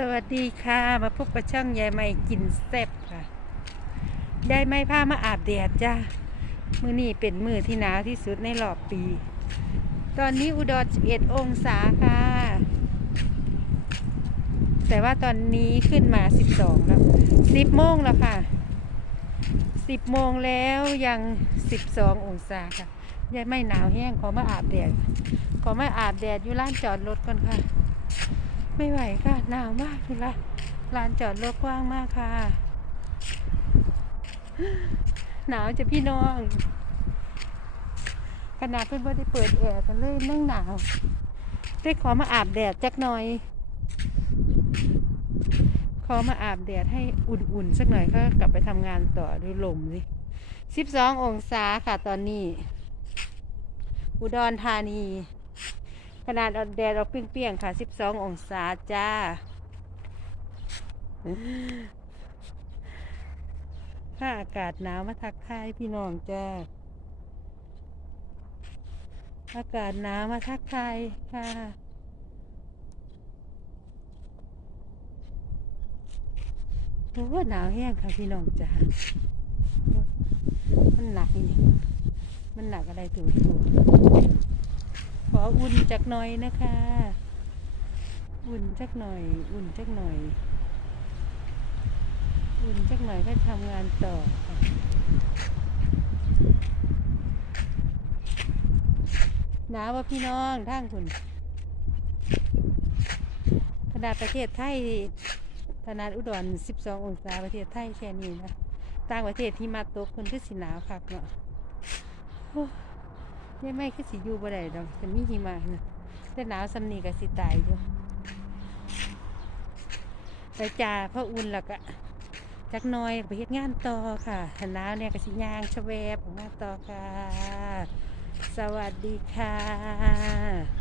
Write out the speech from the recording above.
สวัสดีค่ะ มาพบกับช่างยายไม่กินแซ่บค่ะยายไม่พามาอาบแดดจ้ามือนี่เป็นมือที่หนาวที่สุดในรอบปี ตอนนี้อุดร 11 องศาค่ะ แต่ว่าตอนนี้ขึ้นมา 12 แล้ว 10 โมงแล้วค่ะ 10 โมงแล้วยัง 12 องศาค่ะยายไม่หนาวแห้งขอมาอาบแดดขอมาอาบแดดอยู่ร้านจอดรถก่อนค่ะ ไม่ไหวค่ะ หนาวมากเลยละลานจอดรถกว้างมากค่ะ หนาวจะพี่น้อง ขนาดเพื่อนบ่ได้เปิดแอร์กันเลยนั่งหนาว ได้ขอมาอาบแดดจักหน่อย ขอมาอาบแดดให้อุ่นๆสักหน่อยก็กลับไปทำงานต่อดูลมสิสิบสององศาค่ะตอนนี้ อุดรธานี ขนาดเอาแดดเราเปรี้ยงๆค่ะ 12 องศาจ้าถ้าอากาศหนาวมาทักทายพี่น้องจ้า อากาศหนาวมาทักทายค่ะโอ้หนาวแห้งค่ะพี่น้องจ้า มันหนักอีกมันหนักอะไรถูกถูก ออุ่นจักหน่อยนะคะ อุ่นจักหน่อย อุ่นจักหน่อย อุ่นจักหน่อยก็ทำงานต่อค่ะหนาวว่าพี่น้องทางคุณขนาดประเทศไทยขนาดอุดร 12 องศาประเทศไทยแค่นี้นะ ต่างประเทศที่มาตกคนคือสิหนาวคักเนาะ โอ้ยังไม่คือสิอยู่บ่ได้ดอกจะมีหิมะนะแต่หนาวสำนีก็สิตายอยู่ไปจ่าพระอุ่นแล้วก็จักน้อยไปเฮ็ดงานต่อค่ะหนาวเนี่ยก็สิย่างชเวบออกมาต่อค่ะ สวัสดีค่ะ